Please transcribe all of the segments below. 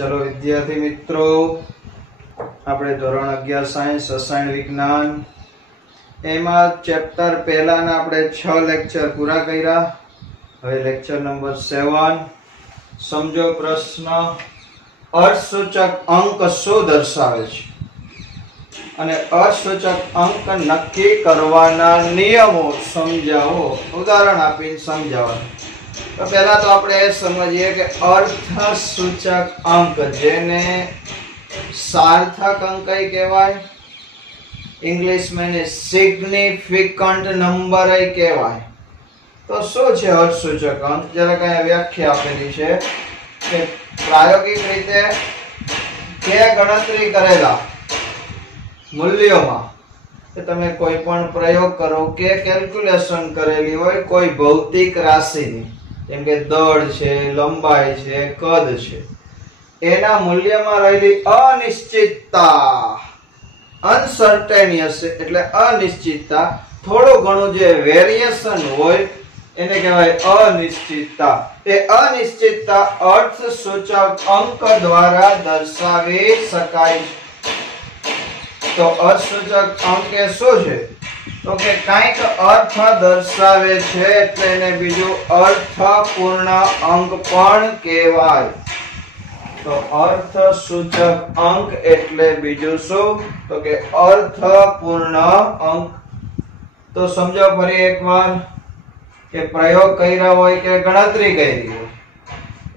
चलो विद्यार्थी मित्रों, આપણે ધોરણ 11 સાયન્સ રસાયણ વિજ્ઞાન એમાં ચેપ્ટર પહેલાના આપણે 6 લેક્ચર પૂરા કર્યા। હવે લેક્ચર નંબર 7 સમજો પ્રશ્ન અર્થસૂચક અંક શું દર્શાવે છે અને અર્થસૂચક અંક નક્કી કરવાના નિયમો સમજાવો। ઉદાહરણ આપીને સમજાવો। तो पहला तो આપણે समझिए कि अर्थसूचक अंक जेने सार्थक अंक कहेवाय, इंग्लिश में सिग्निफिकंट नंबर कहेवाय। तो શું છે અર્થસૂચક અંક? જરા કઈ વ્યાખ્યા આપેલી છે કે પ્રાયોગિક રીતે કે ગણતરી કરેલા મૂલ્યોમાં કે તમે કોઈ પણ પ્રયોગ કરો કે કેલ્ક્યુલેશન કરેલી હોય કોઈ ભૌતિક રાશિની, જેમ કે દળ છે, લંબાઈ છે, કદ છે, એના મૂલ્યમાં રહેલી અનિશ્ચિતતા, અનસર્ટેનિયસ એટલે અનિશ્ચિતતા, થોડું ઘણું જે વેરિએશન હોય એને કહેવાય અનિશ્ચિતતા। એ અનિશ્ચિતતા અર્થસૂચક અંક દ્વારા દર્શાવી શકાય છે। તો અર્થસૂચક અંક એ શું છે? તો કે કંઈક અર્થ દર્શાવે છે એટલે એને બીજું અર્થપૂર્ણ અંક પણ કહેવાય। તો અર્થસૂચક અંક એટલે બીજું શું? તો કે અર્થપૂર્ણ અંક। તો સમજો ફરી એકવાર કે પ્રયોગ કર્યા હોય કે ગણતરી કરી હોય,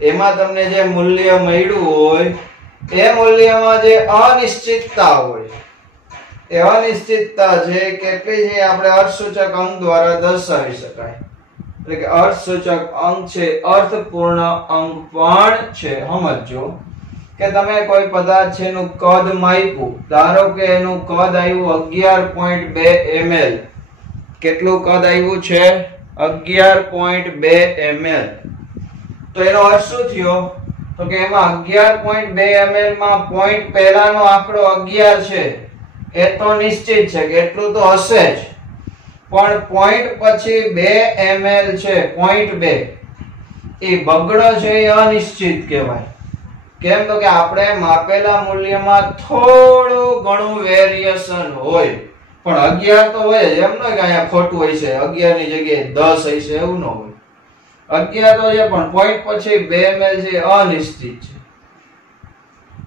એમાં તમને જે મૂલ્ય મળ્યું હોય એ મૂલ્યમાં જે અનિશ્ચિતતા હોય, એ અનિશ્ચિતતા છે કેટલી છે આપણે અર્થસૂચક અંક દ્વારા દર્શાવી શકાય। એટલે કે અર્થસૂચક અંક છે અર્થપૂર્ણ અંક પણ છે। સમજો કે તમે કોઈ પદાર્થ છે એનું કદ માપ્યું, ધારો કે એનું કદ આવ્યું 11.2 ml। કેટલું કદ આવ્યું છે? 11.2 ml। તો એનો અર્થ શું થયો? તો કે એમાં 11.2 ml માં પોઈન્ટ પહેલાનો આંકડો 11 છે એ તો નિશ્ચિત છે કે એટલું તો હશે જ, પણ પોઈન્ટ પછી 2 ml છે, 0.2 એ બગડો છે એ અનિશ્ચિત કહેવાય। કેમ? તો કે આપણે માપેલા મૂલ્યમાં થોડું ઘણું વેરિએશન હોય, પણ 11 તો હોય જ, એમ ન કે અહીંયા ખોટું હોય છે 11 ની જગ્યાએ 10 હશે, એવું ન હોય। 11 તો છે પણ પોઈન્ટ પછી 2 ml છે અનિશ્ચિત છે।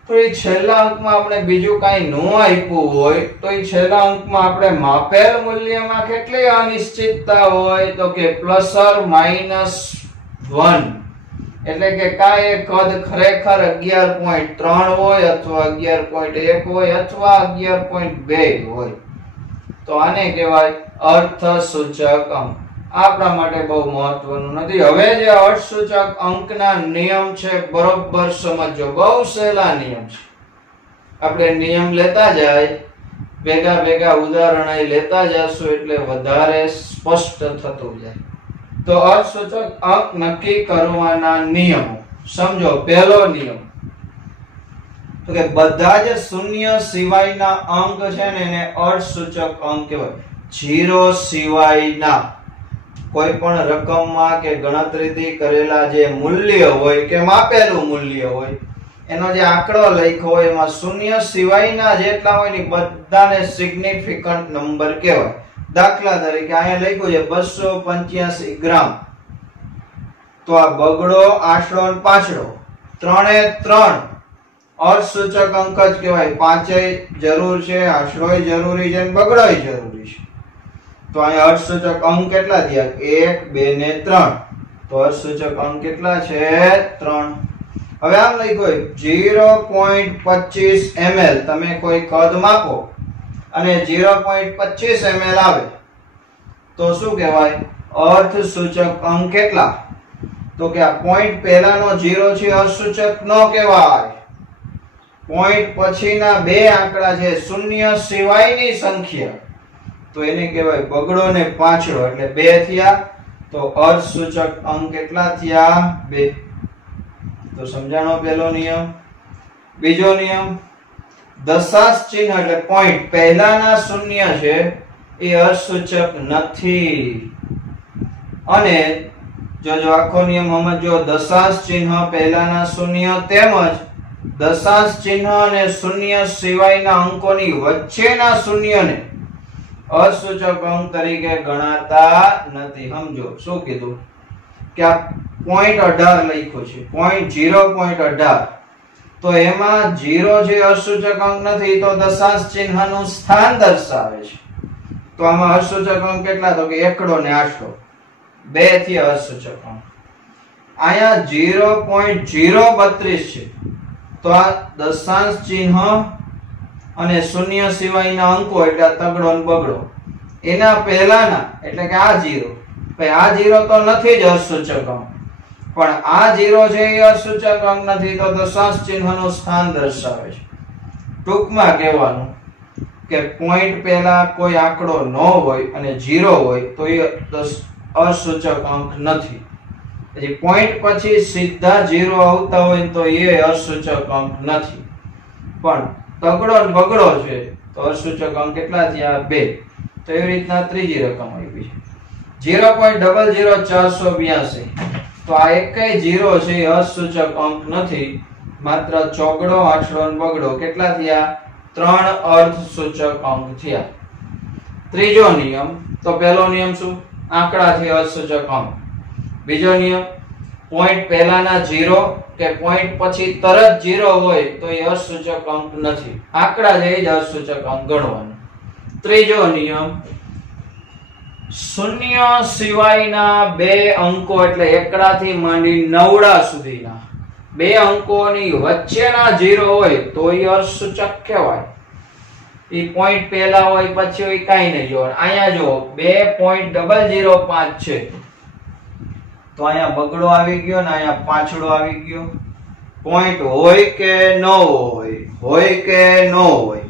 તો એ છેલ્લા અંકમાં આપણે બીજું કાઈ ન આપ્યું હોય તો એ છેલ્લા અંકમાં આપણે માપેલ મૂલ્યમાં કેટલી અનિશ્ચિતતા હોય? તો કે ±1। એટલે કે કાંઈ કદ ખરેખર 11.3 હોય અથવા 11.1 હોય અથવા 11.2 હોય। તો આને કહેવાય અર્થસૂચક અંક। આપણા માટે બહુ મહત્વનું નથી। હવે જે અર્થસૂચક અંકના નિયમ છે બરોબર સમજો, બહુ સહેલા નિયમ છે। આપણે નિયમ લેતા જાય, ભેગા ભેગા ઉદાહરણ લેતા જશું એટલે વધારે સ્પષ્ટ થતું જાય। તો અર્થસૂચક અંક નક્કી કરવાના નિયમો સમજો। પહેલો નિયમ તો કે બધા જ શૂન્ય સિવાયના અંક છે ને એને અર્થસૂચક અંક કહેવાય। 0 સિવાયના કોઈ પણ રકમમાં કે ગણતરીથી કરેલા જે મૂલ્ય હોય કે માપેલું મૂલ્ય હોય એનો જે આંકડો લખ્યો હોય એમાં શૂન્ય સિવાયના જેટલા હોય ને બધાને સિગ્નિફિકન્ટ નંબર કહેવાય। દાખલા તરીકે અહીંયા લખ્યું છે 285 ગ્રામ, તો આ બગડો, આશરો અને પાછળો ત્રણે ત્રણ અર્થસૂચક અંક જ કહેવાય। પાંચેય જરૂર છે, આશરોય જરૂરી છે અને બગડોય જરૂરી છે। તો અહીંયા અર્થસૂચક અંક કેટલા થયા? 1, 2 ને 3। તો અર્થસૂચક અંક કેટલા છે? 3। હવે આમ લખ્યું 0.25 ml, તમે કોઈ કદ માપો અને 0.25 ml આવે તો શું કહેવાય? અર્થસૂચક અંક કેટલા? તો કે આ પોઈન્ટ પહેલાનો 0 છે અર્થસૂચક ન કહેવાય, પોઈન્ટ પછીના બે આંકડા છે શૂન્ય સિવાયની સંખ્યા તો એને કહેવાય બગડો ને પાછળો, એટલે 2 થયા। તો અર્થસૂચક અંક કેટલા થયા? 2। તો સમજાણો પહેલો નિયમ। બીજો નિયમ, દશાંશ ચિહ્ન એટલે પોઈન્ટ પહેલાના શૂન્ય છે એ અર્થસૂચક નથી। અને જો આખો નિયમ સમજો, દશાંશ ચિહ્ન પહેલાના શૂન્ય તેમજ દશાંશ ચિહ્ન અને શૂન્ય સિવાયના અંકોની વચ્ચેના શૂન્યને અસૂચક અંક તરીકે ગણાતા નથી. સમજો શું કીધું કે આ 0.18 લખ્યું છે, 0.18, તો એમાં 0 જે અસૂચક અંક નથી તો દશાંશ ચિહ્નનું સ્થાન દર્શાવે છે. તો આમાં અસૂચક અંક કેટલા? તો કે એકડો ને આઠડો, બે થી અસૂચક અંક. અહીંયા 0.032 છે, તો આ દશાંશ ચિહ્ન અને શૂન્ય સિવાયના અંકો એટલે તગડો ને બગડો, એના પહેલાના એટલે કે આ 0, ભાઈ આ 0 તો નથી જ અસૂચક અંક, પણ આ 0 છે એ અસૂચક અંક નથી તો દશાંશ ચિહ્નનું સ્થાન દર્શાવે છે. ટૂંકમાં કહેવાનું કે પોઈન્ટ પહેલા કોઈ આંકડો ન હોય અને 0 હોય તો એ અસૂચક અંક નથી. પછી પોઈન્ટ પછી સીધા 0 આવતા હોય તો એ અસૂચક અંક નથી. પણ તગડો ને બગડો છે તો અસૂચક અંક કેટલા થયા? 2. તો એવી રીતના ત્રીજી રકમ આવી છે 0.00482. તો આ એકેય 0 છે એ અસૂચક અંક નથી, માત્ર ચોગડો, આઠડો ને બગડો કેટલા થયા? 3 અર્ધસૂચક અંક થયા. ત્રીજો નિયમ, તો પહેલો નિયમ શું? આંકડાથી અસૂચક અંક. બીજો નિયમ, પોઈન્ટ પહેલાના 0 કે પોઈન્ટ પછી તરત 0 હોય તો એ અસૂચક અંક નથી, આંકડા જે જ અસૂચક અંક ગણવાનો. ત્રીજો નિયમ, શૂન્ય સિવાયના બે અંકો એટલે એકડાથી માંડી નવડા સુધીના બે અંકોની વચ્ચેના 0 હોય તો એ અસૂચક કહેવાય. ઈ પોઈન્ટ પહેલા હોય પછી હોય કાઈ નહીં જોવાનું. અહીંયા જો 2.005 છે તો અહીંયા બગડો આવી ગયો ને અહીંયા પાછળો આવી ગયો. પોઈન્ટ હોય કે ન હોય કે ન હોય,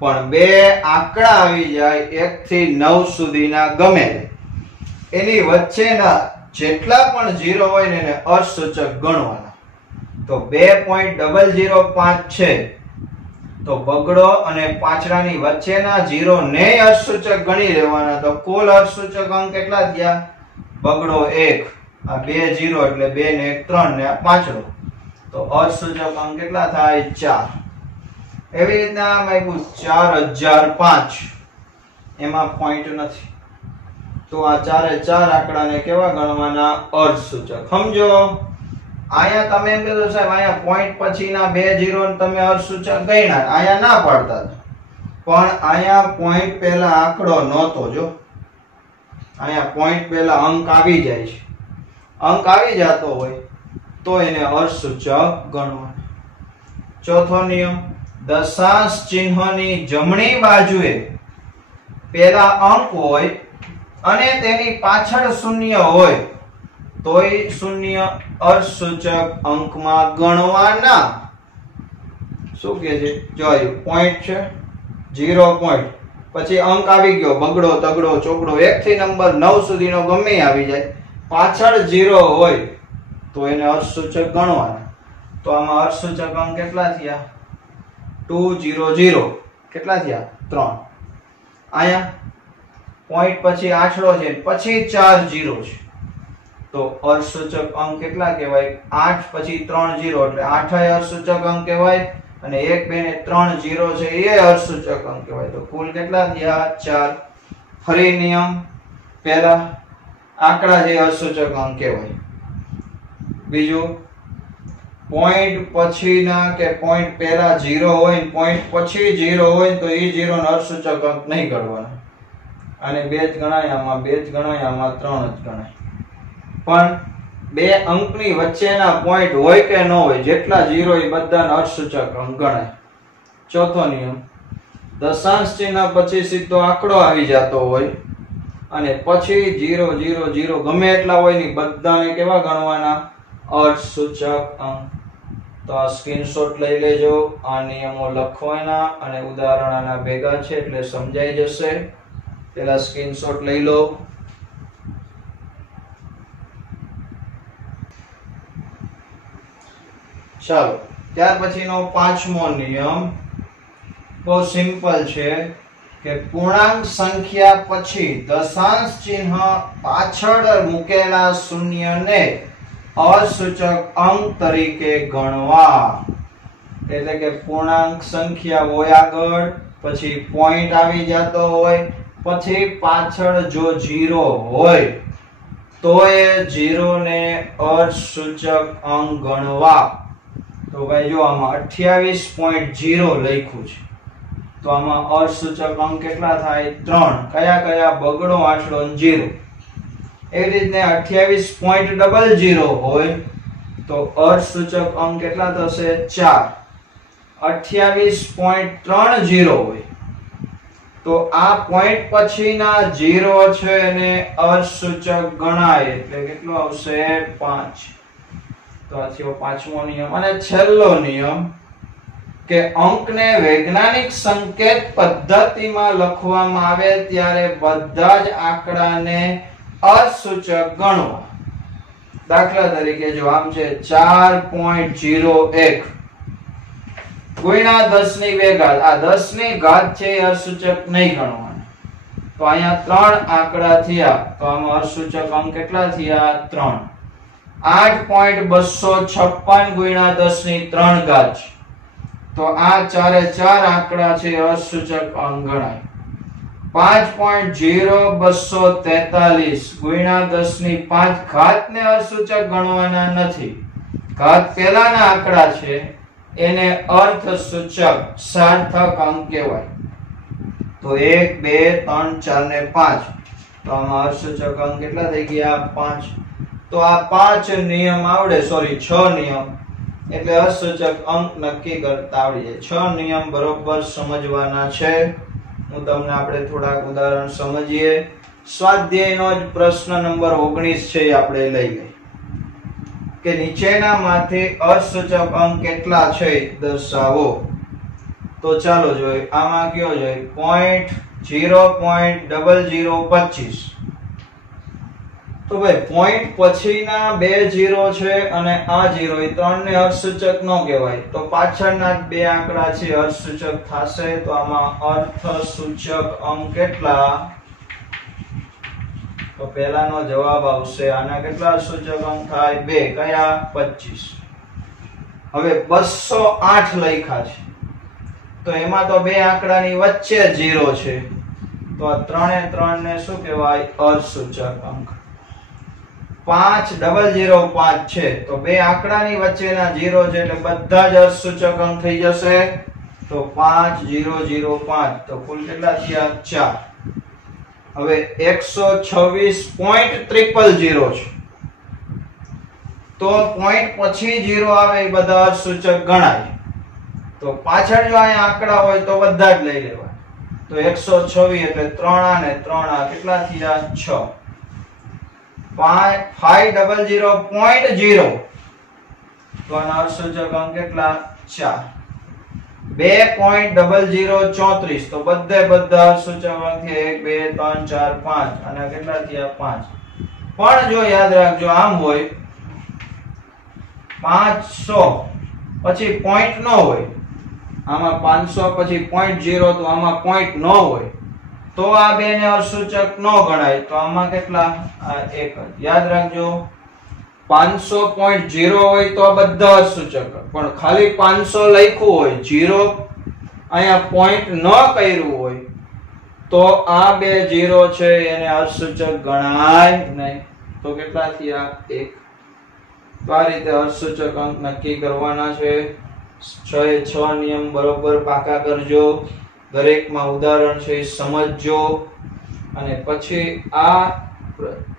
પણ બે આંકડા આવી જાય 1 થી 9 સુધીના ગમે એની વચ્ચેના જેટલા પણ 0 હોય ને એને અસૂચક ગણવાના. તો 2.005 છે તો બગડો અને પાછળની વચ્ચેના 0 ને અસૂચક ગણી લેવાના. તો કુલ અસૂચક અંક કેટલા થયા? બગડો 1, આ 2 0 એટલે 2 ને 1 3 ને આ પાછળો, તો અસૂચક અંક કેટલા થાય? 4. એવી રીતના આપ્યું 4005, એમાં પોઈન્ટ નથી તો આ 4 આંકડાને કેવા ગણવાના? અર્ધસૂચક. સમજો અહીંયા તમે એમ કીધું સાહેબ અહીંયા પોઈન્ટ પછીના 2 0 ને તમે અર્ધસૂચક ગણ્યા, અહીંયા ના પાડતા, પણ અહીંયા પોઈન્ટ પહેલા આંકડો નહોતો. જો અહીંયા પોઈન્ટ પહેલા અંક આવી જાય છે, અંક આવી જતો હોય તો એને અર્ધસૂચક ગણવાના. ચોથો નિયમ, દશાંશ ચિહ્નની જમણી બાજુએ પહેલા અંક હોય અને તેની પાછળ શૂન્ય હોય તોય શૂન્ય અર્ધસૂચક અંકમાં ગણવાના. શું કહે છે? જો પોઈન્ટ છે 0 પોઈન્ટ પછી અંક આવી ગયો બગડો, તગડો, ચોકડો 1 થી નંબર 9 સુધીનો ગમે આવી જાય, પાછળ 0 હોય તો એને અર્ધસૂચક ગણવાના. તો આમાં અર્ધસૂચક અંક કેટલા થયા? 200. કેટલા થયા? 3. અહીંયા પોઈન્ટ પછી આઠડો છે પછી 4 0 છે તો અર્ધસૂચક અંક કેટલા કહેવાય? 8 પછી 3 0 એટલે 8 અર્ધસૂચક અંક કહેવાય, અને 1 2 ને 3 0 છે એ અર્ધસૂચક અંક કહેવાય. તો કુલ કેટલા થયા? 4. ફરી નિયમ, પહેલા આંકડા જે અર્ધસૂચક અંક કહેવાય. બીજું, પોઈન્ટ પછીના કે પોઈન્ટ પહેલા 0 હોય ને પોઈન્ટ પછી 0 હોય તો એ 0 નો અર્ધસૂચક અંક નહીં ગણવાનો. અને 2 જ ગણાય, આમાં 2 જ ગણાય, આમાં 3 જ ગણાય. પણ બે અંકની વચ્ચેના પોઈન્ટ હોય કે ન હોય, જેટલા 0 એ બધાના અર્ધસૂચક અંક ગણાય. ચોથો નિયમ, દશાંશ ચિહ્ન પછી સીધો આંકડો આવી જતો હોય અને પછી 0 0 0 ગમે એટલા હોય ને બધાને કેવા ગણવાના? અર્ધસૂચક અંક. તો આ સ્ક્રીનશોટ લઈ લેજો, આ નિયમો લખવાના અને ઉદાહરણ આના ભેગા છે એટલે સમજાઈ જશે. પેલા સ્ક્રીનશોટ લઈ લો. ચાલો, ત્યાર પછીનો પાંચમો નિયમ બહુ સિમ્પલ છે કે પૂર્ણાંક સંખ્યા પછી દશાંશ ચિહ્ન પાછળ મૂકેલા શૂન્યને અસૂચક અંક તરીકે ગણવા. એટલે કે પૂર્ણાંક સંખ્યા હોય આગળ, પછી પોઈન્ટ આવી જતો હોય, પછી પાછળ જો 0 હોય તો એ 0 ને અર્થસૂચક અંક ગણવા. તો ભાઈ જો આમાં 28.0 લખ્યું છે, તો આમાં અર્થસૂચક અંક કેટલા થાય? 3. કયા કયા? બગડો, આંચડો અને 0. એવી રીતે 28.00 હોય તો અર્થસૂચક અંક કેટલા થશે? 4. 28.30 હોય તો આ પોઈન્ટ પછીના 0 છે એને અર્થસૂચક ગણાય, એટલે કેટલો આવશે? 5. તો આ થયો પાંચમો નિયમ. અને છેલ્લો નિયમ કે અંકને વૈજ્ઞાનિક સંકેત પદ્ધતિમાં લખવામાં આવે ત્યારે બધા જ આંકડાને અર્થસૂચક ગણવા. દાખલા તરીકે જો આમ છે 4.01 ગુણ્યા 10 ની 2 ઘાત. આ 10 ની ઘાત છે એ અર્થસૂચક નહીં ગણવાનું. તો અહીંયા 3 આંકડા થયા, તો આમાં અર્થસૂચક અંક કેટલા થયા? 3. 8.256 ગુણ્યા 10 ની 3 ઘાત, તો આ ચારે ચાર આંકડા છે અર્થસૂચક અંક ગણાય. 5.0243 ગુણ્યા 10 ની 5 ઘાત ને અર્થસૂચક ગણવાના નથી. ઘાત પહેલાના આંકડા છે એને અર્થસૂચક સાર્થક અંક કહેવાય. તો 1 2 3 4 ને 5, તો આમાં અર્થસૂચક અંક કેટલા થઈ ગયા? 5. તો આ 5 નિયમ આવડે, સોરી 6 નિયમ, એટલે અર્થસૂચક અંક નક્કી કરતા આવડી જાય. 6 નિયમ બરોબર સમજવાના છે. હું તમને આપણે થોડાક ઉદાહરણ સમજીએ. સ્વાધ્યાયનો જ પ્રશ્ન નંબર 19 છે, આપણે લઈ લઈએ કે નીચેનામાંથી અર્થસૂચક અંક કેટલા છે દર્શાવો. તો ચાલો જોઈએ. આમાં કયો જોઈએ? 0.0025. તો ભાઈ પોઈન્ટ પછીના 2 0 છે અને આ 0, એ ત્રણને અર્થસૂચક ન કહેવાય. તો પાછળના 2 આંકડા છે અર્થસૂચક થશે. તો આમાં અર્થસૂચક અંક કેટલા? તો પહેલાનો જવાબ આવશે. આના કેટલા અર્થસૂચક અંક થાય? 2. કયા? 25. હવે 208 લખ્યા છે, તો એમાં તો 2 આંકડાની વચ્ચે 0 છે, તો આ 3 ને શું કહેવાય? અર્થસૂચક અંક. 5005 છે, તો 2 આંકડાની વચ્ચેના 0 છે, એટલે બધા જ અર્થસૂચક અંક થઈ જશે. તો 5005, તો કુલ કેટલા થયા? 4. હવે 126.000 છે, તો પોઈન્ટ પછી 0 આવે એ બધા અર્થસૂચક ગણાય. તો પાછળ જો અહીંયા આંકડા હોય તો બધા જ લઈ લેવા. તો 126 એટલે 3 આ ને 3 આ કેટલા થયા? 6. 500.0, તો આના અર્થસૂચક અંક કેટલા? 4. 2.0034, તો બધા અર્થસૂચક અંક 1 2 3 4 5, અને કેટલા થયા? 5. પણ જો યાદ રાખજો આમ હોય 500 પછી પોઈન્ટ ન હોય, આમાં 500 પછી 0.0, તો આમાં પોઈન્ટ ન હોય, તો આ બે ને અર્થસૂચક ન ગણાય. તો આમાં કેટલા? આ 1. યાદ રાખજો 500.0 હોય તો આ બધા અર્થસૂચક, પણ ખાલી 500 લખ્યું હોય, 0 અહીંયા પોઈન્ટ ન કર્યું હોય, તો આ બે 0 છે એને અર્થસૂચક ગણાય નહીં. તો કેટલા થયા? 1. તો આ રીતે અર્થસૂચક અંક નક્કી કરવાના છે. 6 નિયમ બરોબર પાકા કરજો. દરેકમાં ઉદાહરણ છે સમજજો, અને પછી આ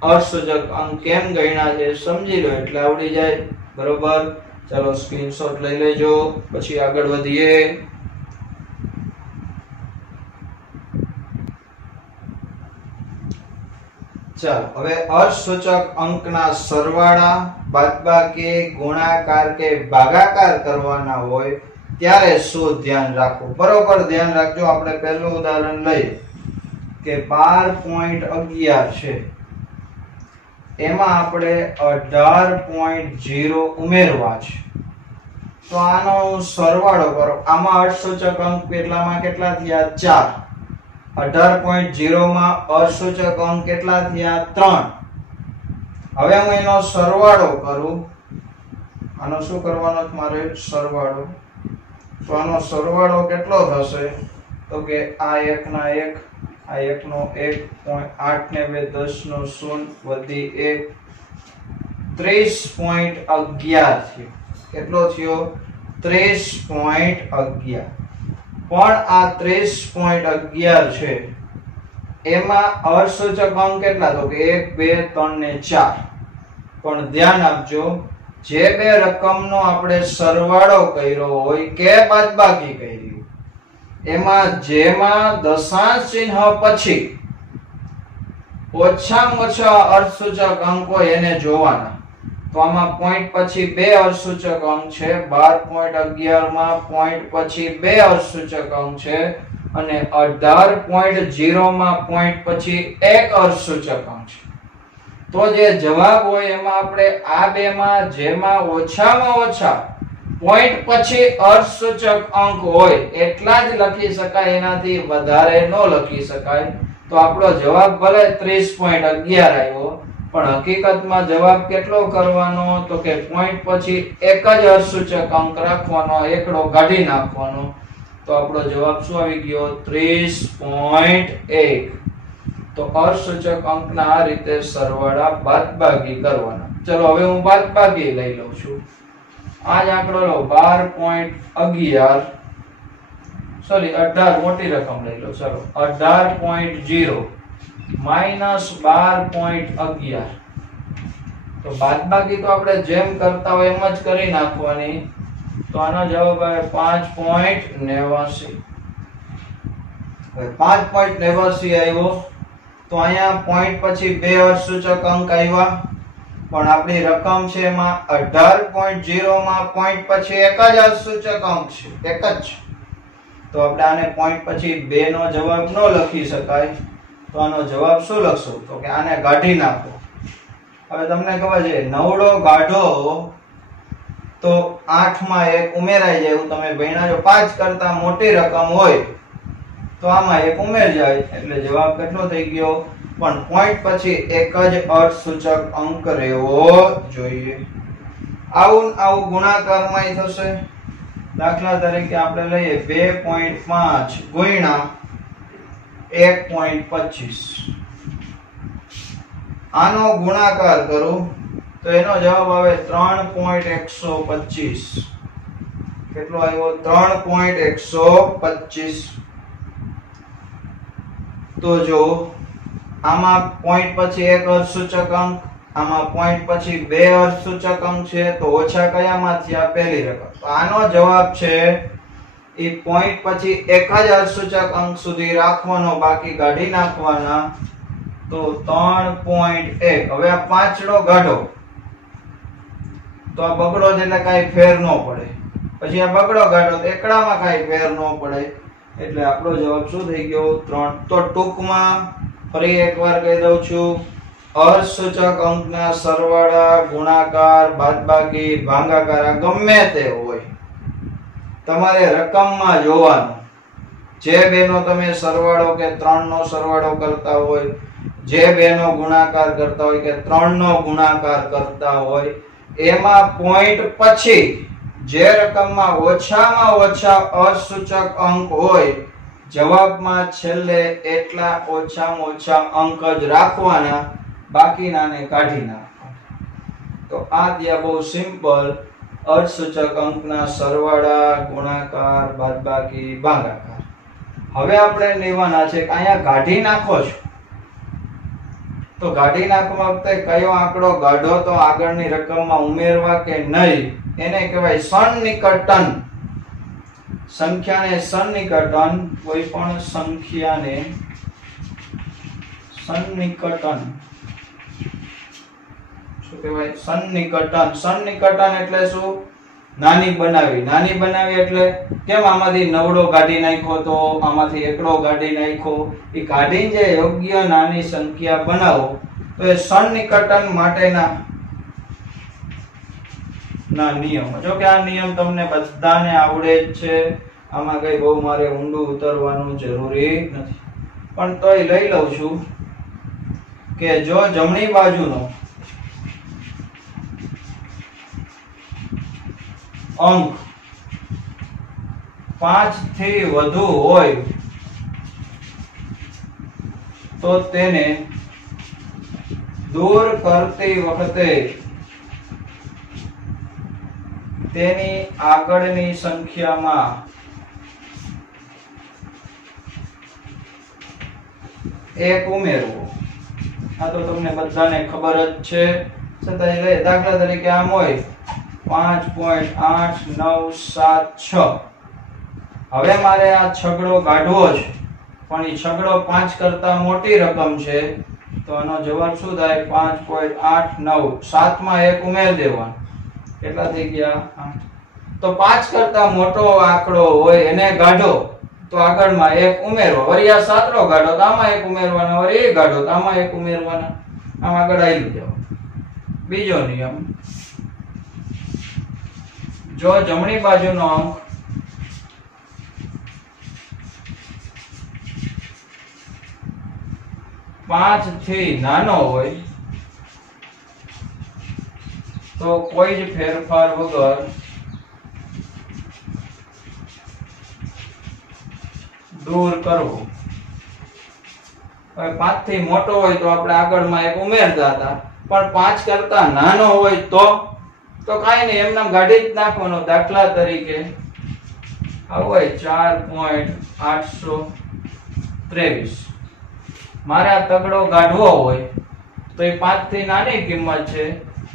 અર્થસૂચક અંક કેમ ગણ્યા છે સમજી લો એટલે આવડી જાય. બરોબર? ચાલો સ્ક્રીનશોટ લઈ લેજો, પછી આગળ વધીએ. ચાલો હવે અર્થસૂચક અંકના સરવાળા, બાદબાકી, ગુણાકાર કે ભાગાકાર કરવાના હોય ત્યારે શું ધ્યાન રાખવું? બરોબર ધ્યાન રાખજો. આપણે પહેલું ઉદાહરણ લઈએ કે 12.11 છે, એમાં આપણે 18.0 ઉમેરવા છે. તો આનો સરવાળો કરો. આમાં અર્થસૂચક અંક કેટલામાં કેટલા થયા? 4. 18.0 માં અર્થસૂચક અંક કેટલા થયા? 3. હવે હું એનો સરવાળો કરું. આનો શું કરવાનો મારે? સરવાળો. તો આનો સરવાળો કેટલો થશે તો કે આ 1 ના 1 આ 1 નો 1.8 ને 2 10 નો 0 વધી 1 30.11 થયો કેટલો થયો 30.11 પણ આ 30.11 છે એમાં અસૂચક અંક કેટલા તો કે 1 2 3 ને 4 પણ ધ્યાન આપજો જે બે રકમનો આપણે સરવાળો કર્યો હોય કે બાદબાકી કરી એમાં જેમાં દશાંશ ચિહ્ન પછી ઓછામાં ઓછા અર્થસૂચક અંક હોય એને જોવાના તો આમાં પોઈન્ટ પછી બે અર્થસૂચક અંક છે 12.11 માં પોઈન્ટ પછી બે અર્થસૂચક અંક છે અને 18.0 માં પોઈન્ટ પછી એક અર્થસૂચક અંક છે તો જે જવાબ હોય એમાં આપણે આ બે માં જેમાં ઓછામાં ઓછા પોઈન્ટ પછી અર્થસૂચક અંક હોય એટલા જ લખી શકાય એનાથી વધારે ન લખી શકાય તો આપણો જવાબ ભલે 30.11 આવ્યો પણ હકીકતમાં જવાબ કેટલો કરવાનો તો કે પોઈન્ટ પછી એક જ અર્થસૂચક અંક રાખવાનો એકડો કાઢી નાખવાનો તો આપણો જવાબ શું આવી ગયો 30.1 તો અર્થસૂચક અંકના આ રીતે સરવાળા બાદબાકી કરવાના ચલો હવે હું બાદબાકી લઈ લઉં છું આ જ આંકડો લો 12.11 સોરી 18 મોટી રકમ લઈ લો ચલો 18.0 માઈનસ 12.11 તો બાદબાકી તો આપણે જેમ કરતા હોય એમ જ કરી નાખવાની તો આનો જવાબ આવે 5.89 હવે 5.89 આવ્યો તો અહીંયા પોઈન્ટ પછી બે અર્થસૂચક અંક આવ્યા પણ આપણી રકમ છે એમાં 18.0 માં પોઈન્ટ પછી એક જ અર્થસૂચક અંક છે એક જ તો આપણે આને પોઈન્ટ પછી બે નો જવાબ ન લખી શકાય તો આનો જવાબ શું લખશું તો કે આને કાઢી નાખો હવે તમને ખબર છે નવડો ગાઢો તો 8 માં 1 ઉમેરાઈ જાય એવું તમે ભણ્યા છો 5 કરતા મોટી રકમ હોય તો આમાં 1 ઉમેરી જાય એટલે જવાબ કેટલો થઈ ગયો પણ પોઈન્ટ પછી એક જ અર્થસૂચક અંક રહેવો જોઈએ આવું ગુણાકારમાં થશે દાખલા તરીકે આપણે લઈએ 2.5 ગુણ્યા 1.25 આનો ગુણાકાર કરું તો એનો જવાબ આવે 3.125 કેટલો આવ્યો 3.125 તો જો આમાં પોઈન્ટ પછી એક અર્થસૂચક અંક આમાં પોઈન્ટ પછી બે અર્થસૂચક અંક છે તો ઓછા કયામાંથી આ પહેલી રકમ તો આનો જવાબ છે એ પોઈન્ટ પછી એક જ અર્થસૂચક અંક સુધી રાખવાનો બાકી કાઢી નાખવાના તો 3.1 હવે આ પાંચડો કાઢો તો આ બગડો એટલે કાઈ ફેર ન પડે પછી આ બગડો કાઢો તો એકડામાં કાઈ ફેર ન પડે એટલે આપણો જવાબ શું થઈ ગયો 3 તો ટૂંકમાં ફરી એકવાર કહી દઉં છું અર્થસૂચક અંકના સરવાળા ગુણાકાર બાદબાકી ભાગાકાર ગમે તે હોય તમારે રકમમાં જોવાનું જે બેનો તમે સરવાળો કે 3 નો સરવાળો કરતા હોય જે બેનો ગુણાકાર કરતા હોય કે 3 નો ગુણાકાર કરતા હોય એમાં પોઈન્ટ પછી જે રકમમાં ઓછામાં ઓછા અર્થસૂચક અંક હોય જવાબમાં છેલ્લે એટલા ઓછામાં ઓછા અંક જ રાખવાના બાકીનાને કાઢી નાખવાના તો આ ત્યાં બહુ સિમ્પલ અર્થસૂચક અંકના સરવાળા ગુણાકાર બાદબાકી ભાગાકાર હવે આપણે લેવાના છે કે અહીંયા કાઢી નાખો છો તો કાઢી નાખવા વખતે કયો આંકડો કાઢો તો આગળની રકમમાં ઉમેરવા કે નહીં એને કહેવાય સન્નિકટન સંખ્યાને સન્નિકટન કોઈ પણ સંખ્યાને સન્નિકટન શું કહેવાય સન્નિકટન એટલે શું નાની બનાવી એટલે કેમ આમાંથી નવડો કાઢી નાખ્યો તો આમાંથી એકડો કાઢી નાખ્યો એ કાઢીને જે યોગ્ય નાની સંખ્યા બનાવો તો એ સન્નિકટન માટેના નિયમ જો કે આ નિયમ તમને બધાને આવડે જ છે આમાં કઈ બહુ મારે ઊંડું ઉતરવાનું જરૂરી નથી પણ તોય લઈ લઉં છું કે જો જમણી બાજુનો અંક 5 થી વધુ હોય તો તેને દૂર કરતી વખતે તેની આગળની સંખ્યામાં એક ઉમેરવો. આ તો તમને બધાને ખબર જ છે. છતાં દાખલા તરીકે આમ હોય 5.8976. હવે મારે આ છગડો કાઢવો છે, પણ એ છગડો 5 કરતા મોટી રકમ છે, તો આનો જવાબ શું થાય? 5.89. 7 માં 1 ઉમેર દેવાનો. કેટલા થઈ ગયા? 8. તો 5 કરતા મોટો આંકડો હોય એને કાઢો તો આગળમાં 1 ઉમેરવો. વળી આ સાતડો કાઢો તો આમાં 1 ઉમેરવાના, વળી એ કાઢો તો આમાં 1 ઉમેરવાના. આમ આગળ આવી જાવ. બીજો નિયમ, જો જમણી બાજુનો અંક પાંચ થી નાનો હોય તો કોઈ જ ફેરફાર વગર દૂર કરવો. હવે 5 થી મોટો હોય તો આપણે આગળમાં 1 ઉમેરતા હતા, પણ 5 કરતા નાનો હોય તો કાઈ નહીં, એમને કાઢી જ નાખવાનો. દાખલા તરીકે આ હોય 4.823. મારે આ તગડો કાઢવો હોય તો એ 5 થી નાની કિંમત છે,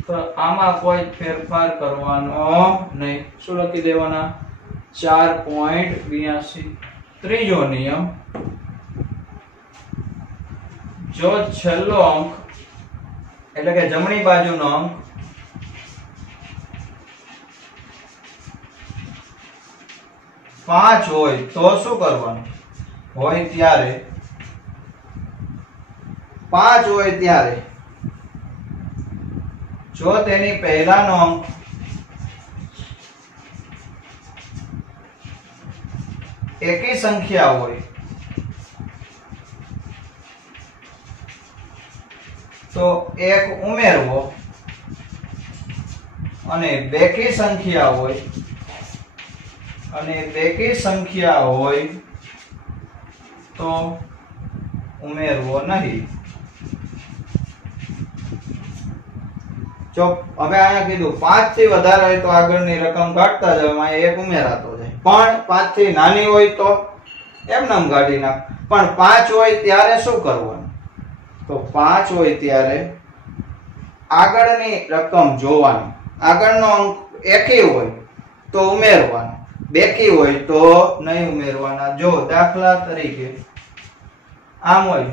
તો આમાં કોઈ ફેરફાર કરવાનો નહીં. શું લખી દેવાના? 4.82. ત્રીજો નિયમ, જો છેલ્લો અંક એટલે કે જમણી બાજુનો અંક પાંચ હોય તો શું કરવાનું? હોય ત્યારે 5 હોય ત્યારે જો તેની પહેલાનો અંક એકી સંખ્યા હોય તો 1 ઉમેરવો, અને બેકી સંખ્યા હોય તો ઉમેરવો નહીં. જો હવે આયા કીધું 5 થી વધારે હોય તો આગળની રકમ કાઢતા જાવ, અહીંયા 1 ઉમેરાતો જાય. પણ 5 થી નાની હોય તો એમનેમ કાઢી નાખ. પણ 5 હોય ત્યારે શું કરવાનું? તો 5 હોય ત્યારે આગળની રકમ જોવાની. આગળનો અંક એકી હોય તો ઉમેરવાનો, બેકી હોય તો નહીં ઉમેરવાના. જો દાખલા તરીકે આમ હોય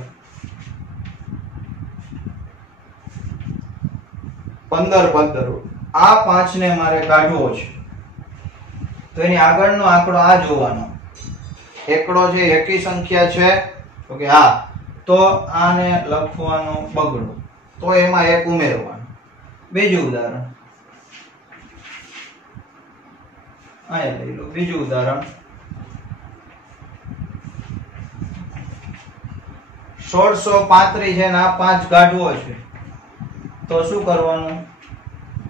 15. આ 5 ને મારે કાઢવો છે તો એની આગળનો આંકડો આ જોવાનો. એકડો છે એકી સંખ્યા છે તો કે હા, તો આને લખવાનો બગડો, તો એમાં 1 ઉમેરવાનું. બીજું ઉદાહરણ અહીંયા લઈ લો. બીજું ઉદાહરણ 1635 છે ને આ 5 કાઢવો છે તો શું કરવાનું?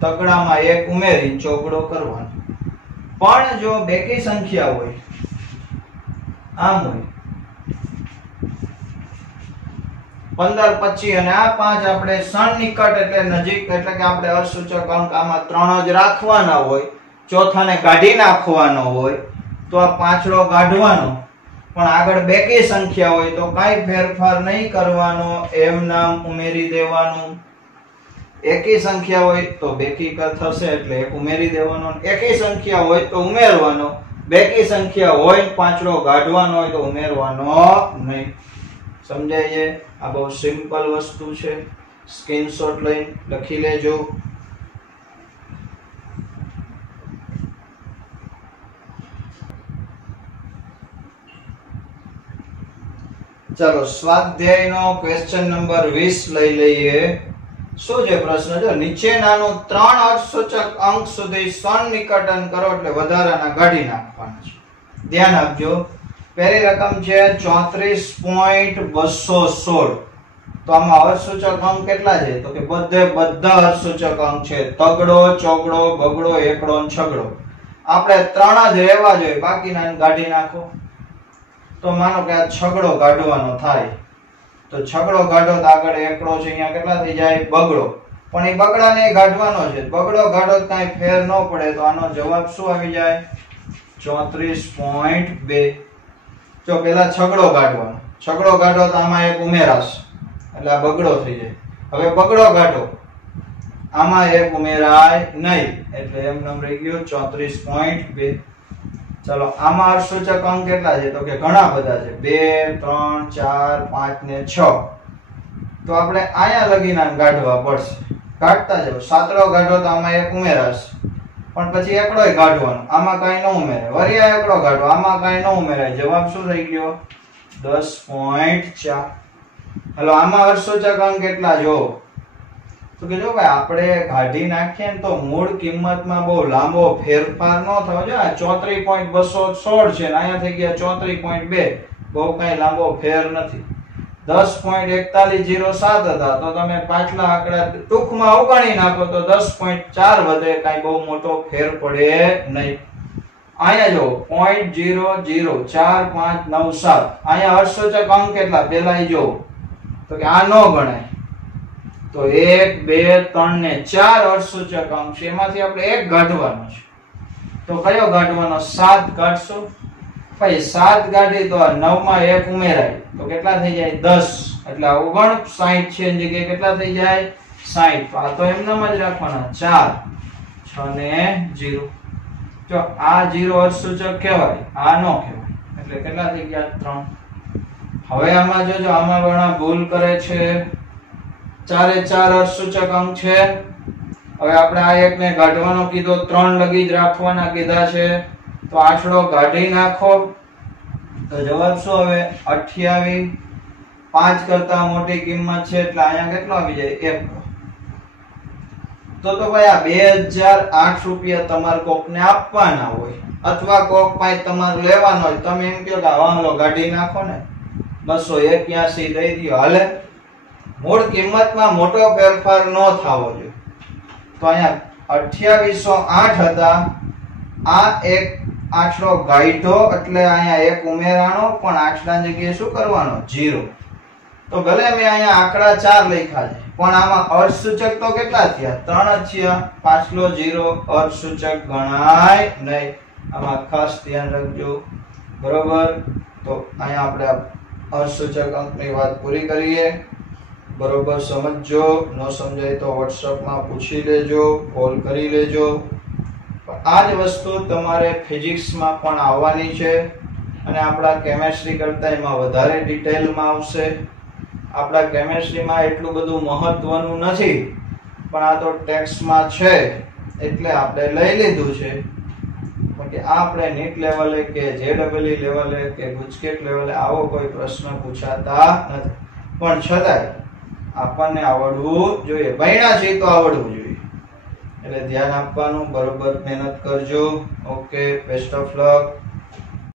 તગડામાં 1 ઉમેરી ચોગડો કરવાનો. પણ જો બેકી સંખ્યા હોય, આમ હોય 15, 25 અને આ 5 આપણે સન્નિકટ એટલે નજીક, એટલે કે આપણે અર્થસૂચક અંક આમાં 3 જ રાખવાના હોય, ચોથાને કાઢી નાખવાનો હોય તો આ પાંચડો કાઢવાનો. પણ આગળ બેકી સંખ્યા હોય તો કાઈ ફેરફાર નહીં કરવાનો, એમ નામ ઉમેરી દેવાનું. એકી સંખ્યા હોય તો બેકી થશે એટલે 1 ઉમેરી દેવાનો. એકી સંખ્યા હોય તો ઉમેરવાનો, બેકી સંખ્યા હોય પાંચડો કાઢવાનો હોય તો ઉમેરવાનો નહીં. સમજાય છે? આ બહુ સિમ્પલ વસ્તુ છે. સ્ક્રીનશોટ લઈને લખી લેજો. ચાલો સ્વાધ્યાયનો ક્વેશ્ચન નંબર 20 લઈ લઈએ. શું છે પ્રશ્ન? જો નીચેનાનું 3 અર્થસૂચક અંક સુધી સન્નિકટન કરો એટલે વધારાના કાઢી નાખવાના છે. ધ્યાન આપજો. પહેલી રકમ છે 34.216. તો આમાં અર્થસૂચક અંક કેટલા છે? તો કે બધા અર્થસૂચક અંક છે. તગડો, ચોગડો, બગડો, એકડો અને છગડો. આપણે 3 જ રહેવા જોઈએ, બાકીના કાઢી નાખો. તો માનો કે આ છગડો કાઢવાનો થાય, તો છગડો કાઢો તો આગળ એકડો છે, અહીંયા કેટલા થઈ જાય? બગડો. પણ એ બગડાને કાઢવાનો છે, બગડો કાઢો તો કાંઈ ફેર ન પડે, તો આનો જવાબ શું આવી જાય? 34.2. જો પેલા છગડો કાઢવાનો, છગડો કાઢો તો આમાં એક ઉમેરાશ એટલે આ બગડો થઈ જાય. હવે બગડો કાઢો, આમાં એક ઉમેરાય નહીં એટલે એમ નંબર રહી ગયો 34.2. ચલો આમાં અર્ધસૂચક અંક કેટલા છે? તો કે ઘણા બધા છે, 2 3 4 5 ને 6. તો આપણે આયા લગીને કાઢવા પડશે. કાઢતા જાવ, સાતડો કાઢો તો આમાં એક ઉમેરાશ, પણ પછી એકડોય કાઢવાનો, આમાં કાંઈ ન ઉમેરાય. વરિયા એકડો કાઢો, આમાં કાંઈ ન ઉમેરાય. જવાબ શું થઈ ગયો? 10.4. હાલો આમાં અર્ધસૂચક અંક કેટલા જો? તો કે જો ભાઈ આપણે કાઢી નાખીએ ને તો મૂળ કિંમતમાં બહુ લાંબો ફેરફાર ન થવો જોઈએ. 34.216 છે ને અહીંયા થઈ ગયા 34.2, બહુ કઈ લાંબો ફેર નથી. 10.4107 હતા તો તમે પાછલા આંકડા ટૂંકમાં ઉગાડી નાખો તો 10.4 વધે, કઈ બહુ મોટો ફેર પડે નહીં. અહીંયા જો 0.004597, અહીંયા અર્ધસૂચક અંક કેટલા? પેલા જો તો કે આ ન ગણાય, તો 1 2 3 ને 4 અર્ધસૂચક અંક છે, એમાંથી આપણે એક કાઢવાનો છે. તો કયો કાઢવાનો? 7 કાઢશું. ભાઈ 7 કાઢી તો 9 માં 1 ઉમેરાય તો કેટલા થઈ જાય? 10. એટલે 59 છે એની જગ્યાએ કેટલા થઈ જાય? 60. આ તો એમનામ જ રાખવાના 4 6 ને 0. જો આ 0 અર્ધસૂચક કહેવાય, આ નો કહેવાય, એટલે કેટલા થઈ ગયા? 3. હવે આમાં જોજો, આમાં ઘણા ભૂલ કરે છે. 4 એ 4 અર્ધસૂચક અંક છે. હવે આપણે આ એકને કાઢવાનો કીધો, 3 લગી જ રાખવાના કીધા છે, તો આછડો કાઢી નાખો તો જવાબ શું આવે? 28. 5 કરતા મોટી કિંમત છે એટલે અહીંયા કેટલો આવી જાય? 1. તો ભાઈ આ 2008 રૂપિયા તમારે કોકને આપવાના હોય અથવા કોક પાસે તમારે લેવાનો હોય, તમે એમ કહો કે હાલો કાઢી નાખો ને, 281 દઈ દો, હાલે. મૂળ કિંમતમાં મોટો ફેરફાર ન થવો જોઈએ. તો અહીંયા 2808 હતા, આ એક આંકડો ગાઈઢો એટલે અહીંયા એક ઉમેરાનો, પણ આંકડાની જગ્યાએ શું કરવાનો? 0. તો ભલે મેં અહીંયા આંકડા 4 લખ્યા છે, પણ આમાં અર્ધસૂચક તો કેટલા થયા? 3 જ થયા. પાછલો 0 અર્ધસૂચક ગણાય નહીં. આમાં ખાસ ધ્યાન રાખજો, બરોબર? તો અહીંયા આપણે અર્ધસૂચક અંકની વાત પૂરી કરીએ. બરોબર સમજજો, ન સમજાય તો WhatsApp માં પૂછી લેજો, કોલ કરી લેજો. આ જ વસ્તુ તમારે ફિઝિક્સ માં પણ આવવાની છે અને આપણા કેમેસ્ટ્રી કરતા એમાં વધારે ડિટેલમાં આવશે. આપણા કેમેસ્ટ્રીમાં એટલું બધું મહત્વનું નથી, પણ આ તો ટેક્સ્ટમાં છે એટલે આપણે લઈ લીધું છે. કે આપણે નીટ લેવલે કે JEE લેવલે કે ગુજકેટ લેવલે આવો કોઈ પ્રશ્ન પૂછાતા નથી, પણ છતાંય આપણને આવડવું જોઈએ. ભણ્યા છે તો આવડવું જોઈએ, એટલે ધ્યાન આપવાનું. બરોબર મહેનત કરજો. Okay, best of luck.